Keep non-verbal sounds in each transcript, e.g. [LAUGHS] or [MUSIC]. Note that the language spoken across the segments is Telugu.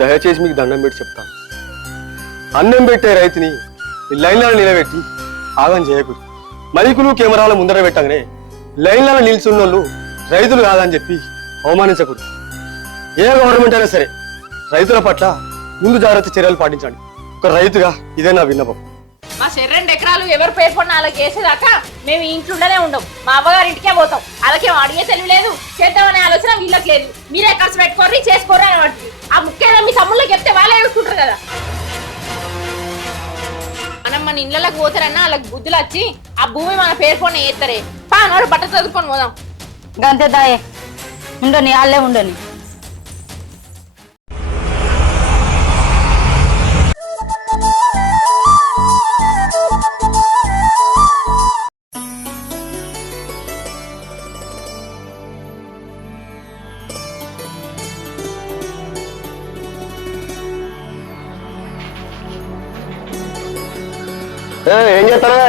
దయచేసి మీకు దండం పెట్టి చెప్తాను. అన్నం పెట్టే రైతుని ఈ నిలబెట్టి ఆగం చేయకూడదు మైకులు కెమెరాల ముందర పెట్టగానే లైన్లలో నిల్చున్న వాళ్ళు రైతులు కాదని చెప్పి అవమానించకూడదు. ఏ గవర్నమెంట్ అయినా సరే రైతుల పట్ల ముందు జాగ్రత్త చర్యలు పాటించండి. ఒక రైతుగా ఇదే నా విన్నపం. మా రెండు ఎకరాలు ఎవరు పేర్కొన్న వాళ్ళకి వేసేదాకా మేము ఇంట్లోనే ఉండం. మా అవ్వగారి ఇంటికే పోతాం. అలాగే అడిగే తెలివి లేదు. చేద్దామనే ఆలోచన వీళ్ళకి లేదు. మీరే ఖర్చు పెట్టుకోర్రి చేసుకోర్రి అని పడుతుంది మీ తమ్ముళ్ళకి చెప్తే వాళ్ళే చూసుకుంటారు కదా. మనం మన ఇళ్ళకి పోతారన్నా వాళ్ళకి బుద్ధులు వచ్చి ఆ భూమి మన పేర్కొని వేస్తారే పా నోడు బట్ట చదువుకొని పోదాం. గంతే దాయే ఉండని వాళ్ళే ఉండని. ఏం చేస్తారా.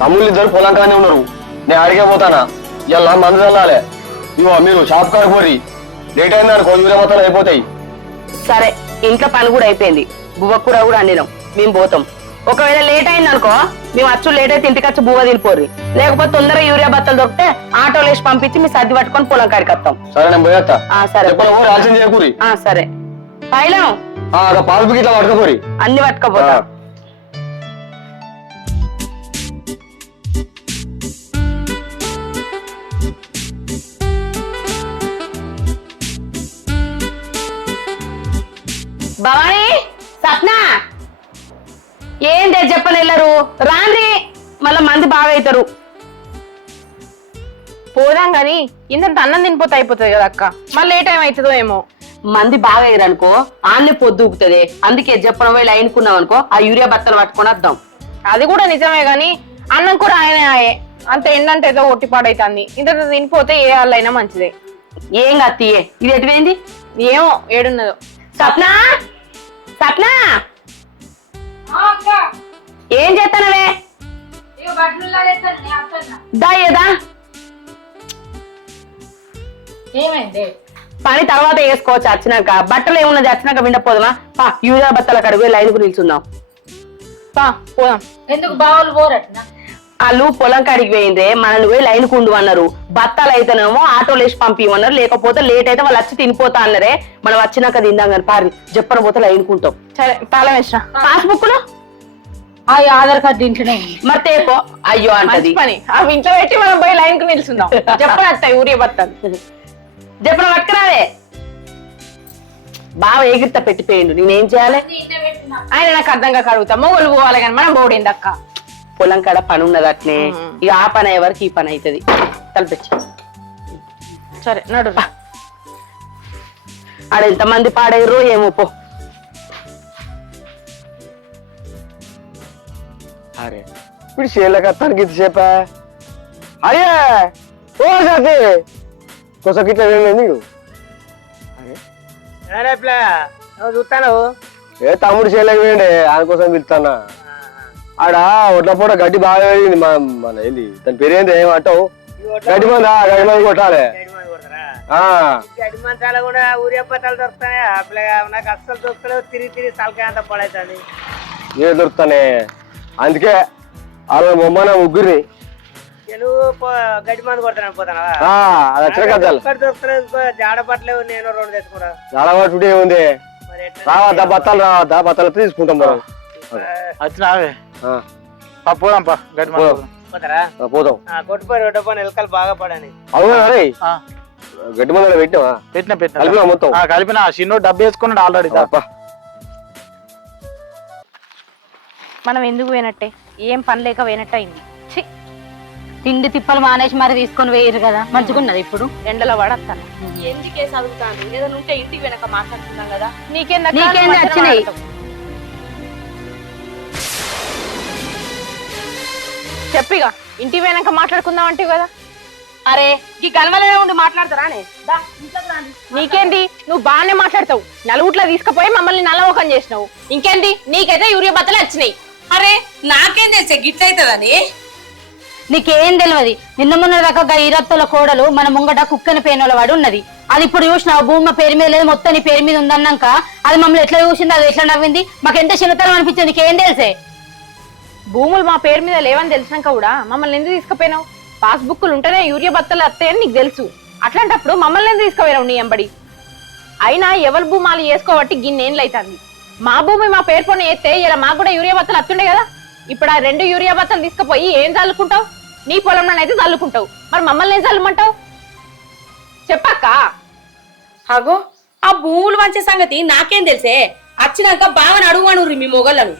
తమ్ముళ్ళు ఇద్దరు పొలం కానే ఉన్నారు. నేను అడిగే పోతానా? ఇలా మందు చల్లాలి. ఇవో మీరు షాప్ కాడ పోరి లేట్ అయింది అనుకో యూరియా మొత్తాలు అయిపోతాయి. సరే ఇంట్లో పని కూడా అయిపోయింది. బువ్వ కూర కూడా అండినాం. మేము పోతాం. ఒకవేళ లేట్ అయింది అనుకో మేము అచ్చు లేట్ అయితే ఇంటికి వచ్చి బువ్వ తినిపోర్రి. లేకపోతే తొందరగా యూరియా బత్తలు దొరికితే ఆటోలు వేసి పంపించి మీ సర్ది పట్టుకొని పొలం కాడికి వస్తాం. సరే నేను పోయేస్తా సరే. సరే. పైలం? ఇట్లా పట్టుకపోరి. అన్ని పట్టుకపోతా. భవానీ సప్న ఏంటి చెప్పనెళ్ళరు రాండి మళ్ళా మంది బాగా అవుతారు పోదాం కానీ ఇంత అన్నం తినిపోతే అయిపోతుంది కదా అక్క. మళ్ళీ ఏ టైం అవుతుందో ఏమో. మంది బాగా అయ్యారు అనుకో ఆన్నే పొద్దుకుతుంది అందుకే చెప్పడం పోయి లైన్కున్నాం అనుకో ఆ యూరియా బత్తలు పట్టుకొని వద్దాం. అది కూడా నిజమే గాని అన్నం కూడా ఆయనే ఆయే. అంత ఎండంటే ఏదో ఒట్టిపాడైతుంది ఇంత తినిపోతే ఏ వాళ్ళైనా మంచిదే. ఏం కాదు తీయే. ఇది ఎటువైంది? ఏమో ఏడున్నదో. సప్న సప్న ఏం చేస్తానవే దా ఏదా ఏమైంది? పని తర్వాత వేసుకోవచ్చు వచ్చినాక బట్టలు ఏమున్నది వచ్చినాక విండపోదామా పా యూరియా బత్తల కడుగు లైన్కు నిల్చుందాం. పా పోదాం. ఎందుకు బావులు పోరట్నా? వాళ్ళు పొలం కాడికి పోయిందే మనల్ని పోయి లైన్ కుండు అన్నారు బత్తాలు అయితేనేమో ఆటోలు వేసి పంపించమన్నారు లేకపోతే లేట్ అయితే వాళ్ళు వచ్చి తినిపోతా అన్నారే. మనం వచ్చినాక తిందాం కానీ పారి చెప్పన పోతే లైన్ కుంటాం సరే తాళం వేసిన. పాస్బుక్లో ఆ ఆధార్ కార్డు ఇంట్లోనే ఉంది. మరి తేపో అయ్యో అంటది. పని. అవి ఇంట్లో పెట్టి మనం పోయి లైన్కు నిలుచుందాం. చెప్పని [LAUGHS] వస్తాయి ఊరియా బత్తాలు చెప్పన పట్టుకురావే. బాగా ఎగిరిత పెట్టిపోయిండు? నేనేం చేయాలి? ఆయన నాకు అర్థం కాక అడుగుతా మొగలు పోవాలి కానీ మనం పోడింది అక్క? పొలం కాడ పని ఉన్నది అట్నే. ఇక ఆ పని అయ్యే వరకు ఈ పని అవుతుంది తలపెచ్చి సరే నడు. ఆడ ఎంతమంది పాడేరు ఏమో పో. అరే ఇప్పుడు చేనులకు వస్తానికి ఇంతసేపా అయ్యే ఓ సతీ. వెళ్ళింది నీకు? అరే చూస్తాను? ఏ తమ్ముడు చేనులకు వేయండి ఆయన కోసం పిలుస్తానా? ఆడ ఒడ్ల పూట గడ్డి బాగా పెరిగింది మా మన ఏంది దాని పేరు ఏంది ఏమంటావు గడ్డి మంది? గడ్డి మంది కొట్టాలి. ఆ. గడి మంచాల కూడా ఊరి పత్తాలు దొరుకుతాయి? నాకు అస్సలు దొరకలేవు తిరిగి తిరిగి తలకాయ అంత పడైతుంది. ఏ దొరుకుతానే? అందుకే వాళ్ళ బొమ్మన ముగ్గురిని నువ్వు గడ్డి మంది కొడతాను పోతానా ఆ, అది వచ్చిన కథలు. ఒక్కటి దొరకలేదు ఇంకో జాడ పట్టలేవు నేను రెండు తెచ్చుకున్నా నడవట్టుడే ఉంది మరి ఎట్లా రావద్దా బత్తాలు రావద్దా బత్తాలు తీసుకుంటాం మనం. వచ్చినావే ఆ, గడ్డి మందు పోదాం. పోతారా? ఆ, పోదాం. ఆ, కొట్టుపోయి రొడ్డ పని ఎలకలు బాగా పడని అవునా అరే ఆ, గడ్డి మందులో పెట్టావా? పెట్టిన పెట్టిన. కలిపినా మొత్తం? ఆ, కలిపిన. ఆ చిన్నోడు డబ్బు వేసుకున్నాడు ఆల్రెడీ అబ్బా. మనం ఎందుకు పోయినట్టే? ఏం పని లేక పోయినట్టు అయింది. తిండి తిప్పలు మానేసి మరి తీసుకొని వేయరు కదా. మంచిగున్నది ఇప్పుడు. ఎండలో పడతాను ఎందుకే చదువుతాను ఏదైనా ఉంటే ఇంటికి వెనక మాట్లాడుతున్నాం కదా. నీకేం నీకేంది వచ్చినాయి? చెప్పిగా ఇంటి వెనక మాట్లాడుకుందాం అంటే కదా. అరే ఈ గల్వలే ఉండి మాట్లాడతారా నీకేంటి నువ్వు బాగానే మాట్లాడతావు. నలుగుట్లా తీసుకుపోయి మమ్మల్ని నల్లమోకం చేసినావు. ఇంకేంటి నీకైతే యూరియా బత్తలు వచ్చినాయి. అరే నాకేం తెలిసే? గిట్లయితదని? నీకేం తెలియదు నిన్న మొన్న దాకా ఈరత్తుల కోడలు మన ముంగట కుక్కని పేనోల వాడు ఉన్నది. అది ఇప్పుడు చూసిన భూమి పేరు మీద లేదు మొత్తం నీ పేరు మీద ఉందన్నాక అది మమ్మల్ని ఎట్లా చూసింది అది ఎట్లా నవ్వింది? మాకు ఎంత చిన్నతనం అనిపించింది నీకేం తెలిసే? భూములు మా పేరు మీద లేవని తెలిసినాక కూడా మమ్మల్ని ఎందుకు తీసుకుపోయినావు? పాస్బుక్లు ఉంటేనే యూరియా బత్తలు వస్తాయని నీకు తెలుసు. అట్లాంటప్పుడు మమ్మల్ని ఎందుకు తీసుకుపోయినావు నీ ఎంబడి అయినా ఎవరి భూమాలు వేసుకోబట్టి గిన్నేళ్ళు అవుతుంది మా భూమి మా పేరు పని వేస్తే ఇలా మాకు కూడా యూరియా బత్తలు వస్తుండే కదా? ఇప్పుడు ఆ రెండు యూరియా బత్తలు తీసుకుపోయి ఏం చల్లుకుంటావు? నీ పొలంలో అయితే చల్లుకుంటావు. మరి మమ్మల్ని ఏం చల్లుమంటావు? చెప్పక్క. అగో ఆ భూములు మంచి సంగతి నాకేం తెలిసే? వచ్చినాక బాగా అడుగువాను మీ మొగళ్ళను.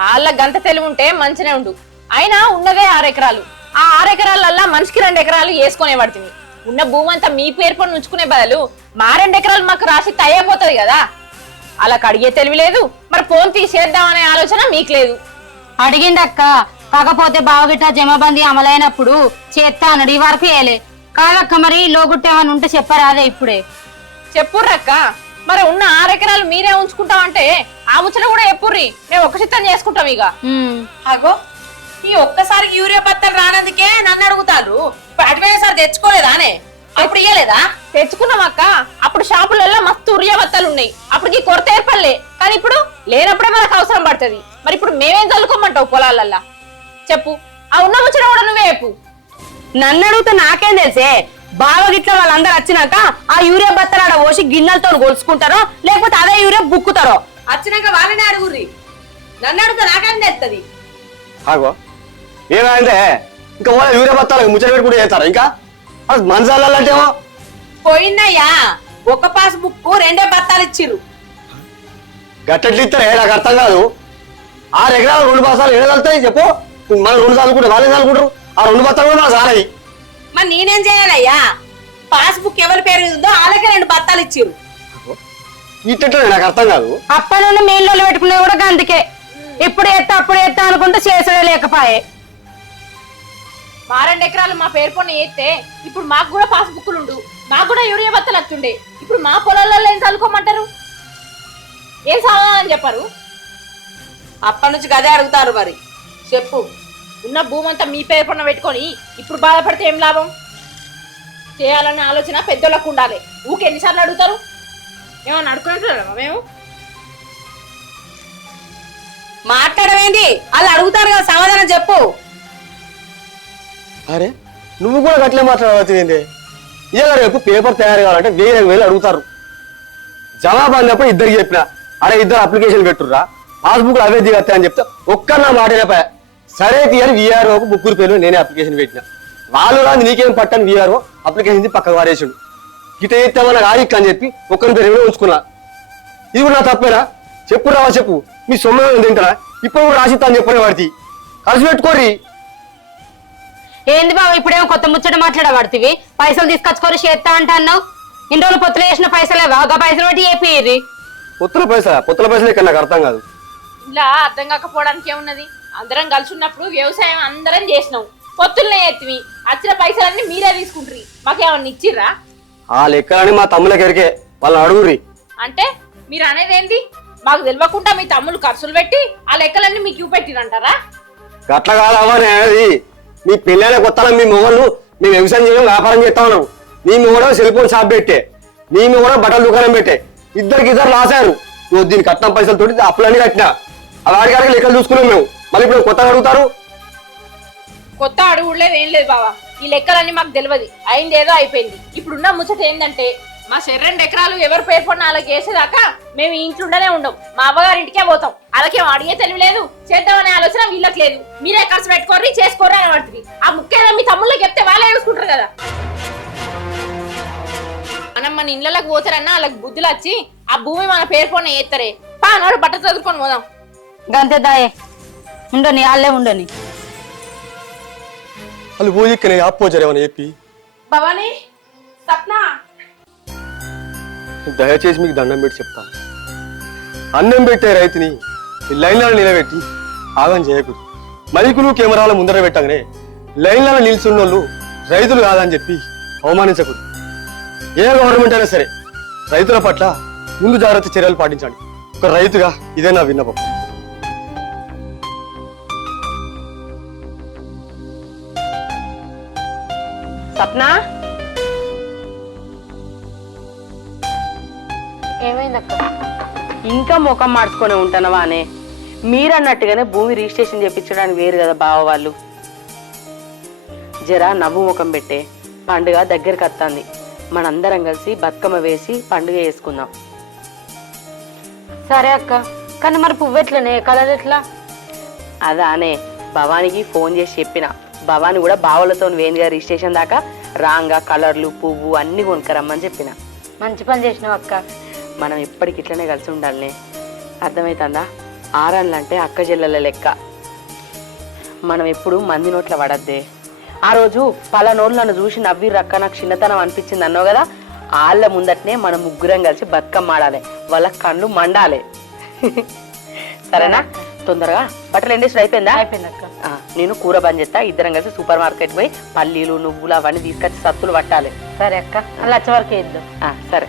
వాళ్ళ గంత తెలివి ఉంటే మంచినే ఉండు. అయినా ఉన్నదే ఆరు ఎకరాలు ఆ ఆరు ఎకరాలల్లా మనిషికి రెండు ఎకరాలు వేసుకునే పడుతుంది ఉన్న భూమి అంతా మీ పేరు పని ఉంచుకునే బదులు మా రెండు ఎకరాలు మాకు రాసి తయ్యపోతుంది కదా. అలా అడిగే తెలివి లేదు. మరి ఫోన్ తీసేద్దామనే ఆలోచన మీకు లేదు. అడిగింది అక్క కాకపోతే బావగిట్ట జమబందీ అమలైనప్పుడు చేత్తా అన్నాడు ఈ వరకు వేయలే. కాదక్క మరి లోగుట్టేమని ఉంటే చెప్పరాదే ఇప్పుడే. చెప్పుర్రక్క. మరి ఉన్న ఆరు ఎకరాలు మీరే ఉంచుకుంటామంటే ఆ ముచ్చట కూడా చెప్పుర్రి. మేము ఒక చిత్తం చేసుకుంటాం ఇక. అగో ఈ ఒక్కసారికి యూరియా బత్తలు రానందుకే నన్ను అడుగుతారు అటువైనసారి తెచ్చుకోలేదానే అప్పుడు ఇయ్యలేదా? తెచ్చుకున్నాం అక్క అప్పుడు షాపులలో మస్తు ఉరియా బత్తాలు ఉన్నాయి. అప్పటికి కొరత ఏర్పడలే. కానీ ఇప్పుడు లేనప్పుడే మనకు అవసరం పడుతుంది. మరి ఇప్పుడు మేమేం చల్లుకోమంటావు పొలాలల్లా? చెప్పు. ఆ ఉన్న ముచ్చట కూడా నువ్వే చెప్పు. నన్ను అడిగితే నాకేం తెలిసే? బావ గిట్ల వాళ్ళందరూ వచ్చినాక ఆ యూరియా బత్తలు ఆడ పోసి గిన్నెలతో గొలుసుకుంటారో లేకపోతే అదే యూరియా బుక్కుతారో? వచ్చినాక వాళ్ళనే అడుగుర్రి. నన్ను అడిగితే నాకేం తెలుస్తుంది ఆగో. ఏమైందే? ఇంకా వాళ్ళ యూరియా బత్తాలకు ముచ్చట పెట్టుకుంటూ చేస్తారా ఇంకా? అది మనసాలంటే ఏమో పోయిందయ్యా. ఒక పాస్ బుక్ రెండే బత్తాలు ఇచ్చిర్రు. గట్టెట్లు ఇస్తారే నాకు అర్థం కాదు. ఆరు ఎకరాలు రెండు బస్తాలు ఏడు వెళ్తాయి చెప్పు. మనం రెండు చదువుకుంటారు వాళ్ళు చదువుకుంటారు? ఆ రెండు బస్తాలు కూడా నాకు సాలవి. మరి నేనేం చేయాలయ్యా? పాస్ బుక్ ఎవరి పేరు మీద ఉందో వాళ్ళకే రెండు బత్తాలు ఇచ్చిర్రు. ఇట్టే నాకు అర్థం కాదు. అప్పటి నుండి మెయిన్లో పెట్టుకునేది కూడా అందుకే ఇప్పుడు ఎత్తా అప్పుడు ఎత్తా అనుకుంటే చేసే లేకపాయే. మా రెండు ఎకరాలు మా పేరు పని వేస్తే ఇప్పుడు మాకు కూడా పాస్ బుక్లు ఉండు. మాకు కూడా యూరియా బత్తలు వస్తుండే ఇప్పుడు మా పొలాలలో ఏం చల్లుకోమంటారు ఏం సమాధానం చెప్పారు? అప్పటి నుంచి గదే అడుగుతారు మరి. చెప్పు. ఉన్న భూమంతా మీ పేరు పైన పెట్టుకొని ఇప్పుడు బాధపడితే ఏం లాభం? చేయాలనే ఆలోచన పెద్దోళ్ళకు ఉండాలి. ఊకే ఎన్నిసార్లు అడుగుతారు? ఏమన్నా అడుగుతున్నట్టు మేము? మాట్లాడమేంది వాళ్ళు అడుగుతారు కదా సమాధానం చెప్పు. అరే నువ్వు కూడా గట్లే మాట్లాడవచ్చు ఇలా రేపు పేపర్ తయారు కావాలంటే వేరే వేలు అడుగుతారు. జవాబు అన్నప్పుడు ఇద్దరికి చెప్పిన. అరే ఇద్దరు అప్లికేషన్ పెట్టుర్రా. పాస్బుక్ అవే దిగత్తా అని చెప్తే ఒక్క నా మాట చెప్పా సరే తీయని విఆర్ఓకు బుక్కురు పేరు నేనే అప్లికేషన్ పెట్టిన. వాళ్ళు రాదు నీకేం పట్టని విఆర్ఓ అప్లికేషన్ పక్కకు వారేసాడు గిట ఎత్తామన్నా రాయిక్ అని చెప్పి ఒక్కరి పేరు మీద ఉంచుకున్నా. ఇది కూడా నా తప్పేనా? చెప్పు రావా చెప్పు. మీ సొమ్ము తింటారా? ఇప్పుడు కూడా రాసిస్తా అని చెప్పనే వాడికి కలిసి పెట్టుకోర్రి. ఏంది బావ ఇప్పుడేమో కొత్త ముచ్చట మాట్లాడబడుతుంది పైసలు తీసుకొచ్చుకొని చేస్తా అంట అన్నావు? ఇన్ని రోజులు పొత్తులు వేసిన పైసలేవా? ఒక పైసలు బట్టి ఏపీర్రి పొత్తుల పైసా పొత్తుల పైసలు ఇక్కడ నాకు అర్థం కాదు. ఇలా అర్థం కాకపోవడానికి ఏమున్నది? అందరం కలిసి ఉన్నప్పుడు వ్యవసాయం అందరం చేసినాం. పొత్తులనే ఎత్తివి. వచ్చిన పైసలన్నీ మీరే తీసుకుంటారు. మాకేమన్నా ఇచ్చిర్రా? ఆ లెక్కలని మా తమ్ములకి ఎరికే వాళ్ళని అడుగురి అంటే మీరు అనేది ఏంటి మాకు తెలియకుండా మీ తమ్ముళ్ళు ఖర్చులు పెట్టి ఆ లెక్కలన్నీ మీకు చూపెట్టిరంటారా గట్ల కాదవ్వా నేను అనేది మీ పెళ్ళైన కొత్తలో మీ మొగళ్ళు మేము వ్యవసాయం చేయడం వ్యాపారం చేస్తా ఉన్నాం. నీ మొగడం సెల్ ఫోన్ షాప్ పెట్టే. నీ మొగడం బట్టల దుకాణం పెట్టే. ఇద్దరికి ఇద్దరు రాశారు. నువ్వు దీని కట్నం పైసలతోటి అప్పులన్నీ కట్టినా. వాడి గారికి లెక్కలు చూసుకున్నాం మేము. మళ్ళీ ఇప్పుడు కొత్తగా అడుగుతారు? కొత్త అడుగులేదు ఏం లేదు బావా. ఈ లెక్కలన్నీ మాకు తెలియదు అయింది ఏదో అయిపోయింది. ఇప్పుడున్న ముచ్చట ఏంటంటే మా చెర్రెండు రెండు ఎకరాలు ఎవరు పేరు పడిన వాళ్ళకి వేసేదాకా మేము ఈ ఇంట్లోనే ఉండం. మా అవ్వగారి ఇంటికే పోతాం. అలాగే అడిగే తెలివి లేదు చేద్దామనే ఆలోచన వీళ్ళకి లేదు. మీరే ఖర్చు పెట్టుకోర్రి చేసుకోర్రి అని పడుతుంది ఆ ముఖ్యంగా మీ తమ్ముళ్ళకి చెప్తే వాళ్ళే చూసుకుంటారు కదా. మనం మన ఇళ్ళకి పోతారన్నా వాళ్ళకి బుద్ధులు వచ్చి ఆ భూమి మన పేరు పడిన వేస్తారే పా అన్నాడు బట్ట చదువుకొని పోదాం. గంతే దాయే. ఉండని వాళ్ళే ఉండని. వాళ్ళు పూజిక్కనే ఆపోచారేమని చెప్పి. భవానీ సప్న. దయచేసి మీకు దండం పెట్టి చెప్తాను అన్నం పెట్టే రైతుని ఈ లైన్లలో నిలబెట్టి ఆగం చేయకూడదు మైకులు కెమెరాల ముందర పెట్టగానే లైన్లలో నిల్చున్న వాళ్ళు రైతులు కాదని చెప్పి అవమానించకూడదు ఏ గవర్నమెంట్ అయినా సరే రైతుల పట్ల ముందు జాగ్రత్త చర్యలు పాటించండి ఒక రైతుగా ఇదే నా విన్నపం. సప్నా ఏమైంది అక్క ఇంకా ముఖం మార్చుకొని ఉంటానవా అనే? మీరన్నట్టుగానే భూమి రిజిస్ట్రేషన్ చేయించడానికి వేరు కదా బావ వాళ్ళు. జరా నవ్వు ముఖం పెట్టే పండుగ దగ్గరికి వస్తుంది. మనందరం కలిసి బతుకమ్మ వేసి పండుగ చేసుకుందాం. సరే అక్క కానీ మరి పువ్వు ఎట్లనే కలర్ ఎట్లా? అదానే భవానికి ఫోన్ చేసి చెప్పిన. భవాని కూడా బావలతో వేణుగా రిజిస్ట్రేషన్ దాకా. రాంగా కలర్లు పువ్వు అన్ని కొనుక్కరమ్మని చెప్పిన. మంచి పని చేసినావు అక్క. మనం ఎప్పటికి ఇట్లనే కలిసి ఉండాలనే. అర్థమవుతుందా ఆరన్లు అంటే అక్క చెల్లెల లెక్క. మనం ఎప్పుడు మంది నోట్ల పడద్దే. ఆ రోజు పలానోళ్ళు నన్ను చూసి నవ్వి రక్క నాకు చిన్నతనం అనిపించింది అన్నావు కదా? వాళ్ళ ముందటనే మనం ముగ్గురం కలిసి బతుకమ్మ ఆడాలి. వాళ్ళ కళ్ళు మండాలి. [LAUGHS] సరేనా? తొందరగా? బట్టలు ఎండేసి అయిపోయిందా? అయిపోయింది అక్క. నేను కూర బంద్ చేస్తా. ఇద్దరం కలిసి సూపర్ మార్కెట్ పోయి పల్లీలు నువ్వులు అవన్నీ తీసుకొచ్చి సత్తులు పట్టాలి. సరే అక్క. అలా వచ్చే వరకు వేద్దాం సరే.